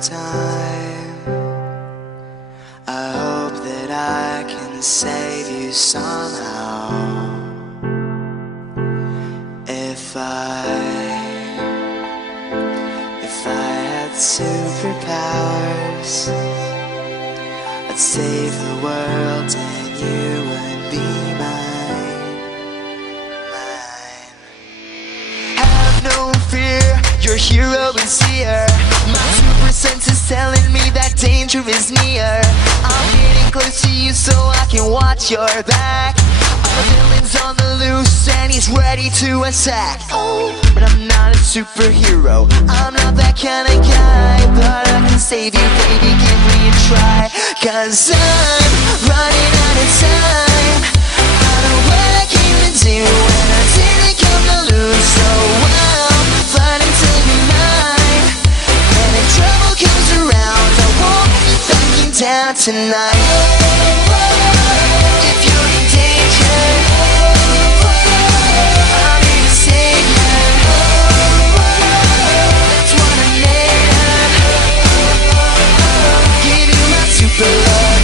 of time. I hope that I can save you somehow. If I had superpowers, I'd save the world and you would be mine. Have no fear, your hero is here. My super sense is telling me that danger is near. I'm getting close to you so I can watch your back. Our villain's on the loose and he's ready to attack. Oh, but I'm not a superhero, I'm not that kind of guy. But I can save you, baby, give me a try. Cause I'm running out of time. I know what I came to do and I didn't come to lose. So I'll fight until you're mine. And if trouble comes around, I won't be backing down tonight. If you're in danger, I'm here to save you. That's what I made of. Give you my super love.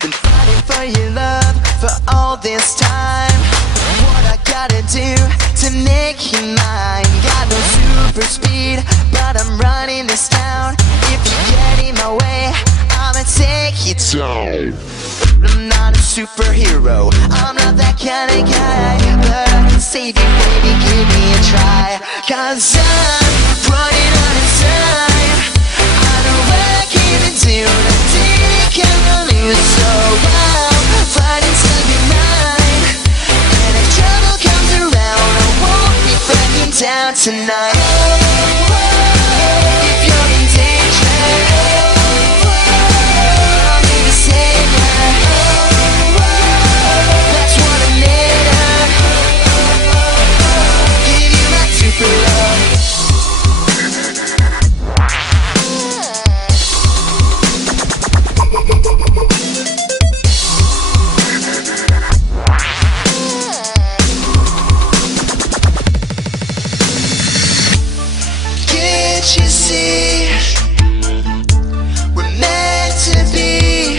Been fighting for your love for all this time. What I gotta do to make you mine? Got no super speed, but I'm running this town. If you get in my way, I'ma take you down. I'm not a superhero, I'm not that kind of guy. But I can save you, baby, give me a try. Cause I'm running out of time. I know what I came to do, and I didn't come to lose. So I'll fight until you're mine. And if trouble comes around, I won't be backing down tonight. If you're in danger, I'm here to save you. That's what I'm made of. Give you my super love. Can't you see, we're meant to be?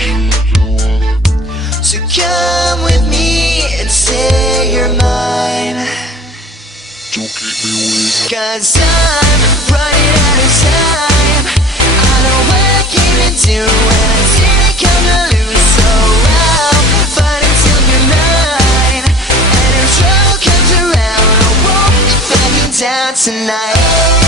So come with me and say you're mine. Cause I'm running out of time. I know what I came to do and I didn't come to lose. So I'll fight until you're mine. And if trouble comes around, I won't be backing down tonight.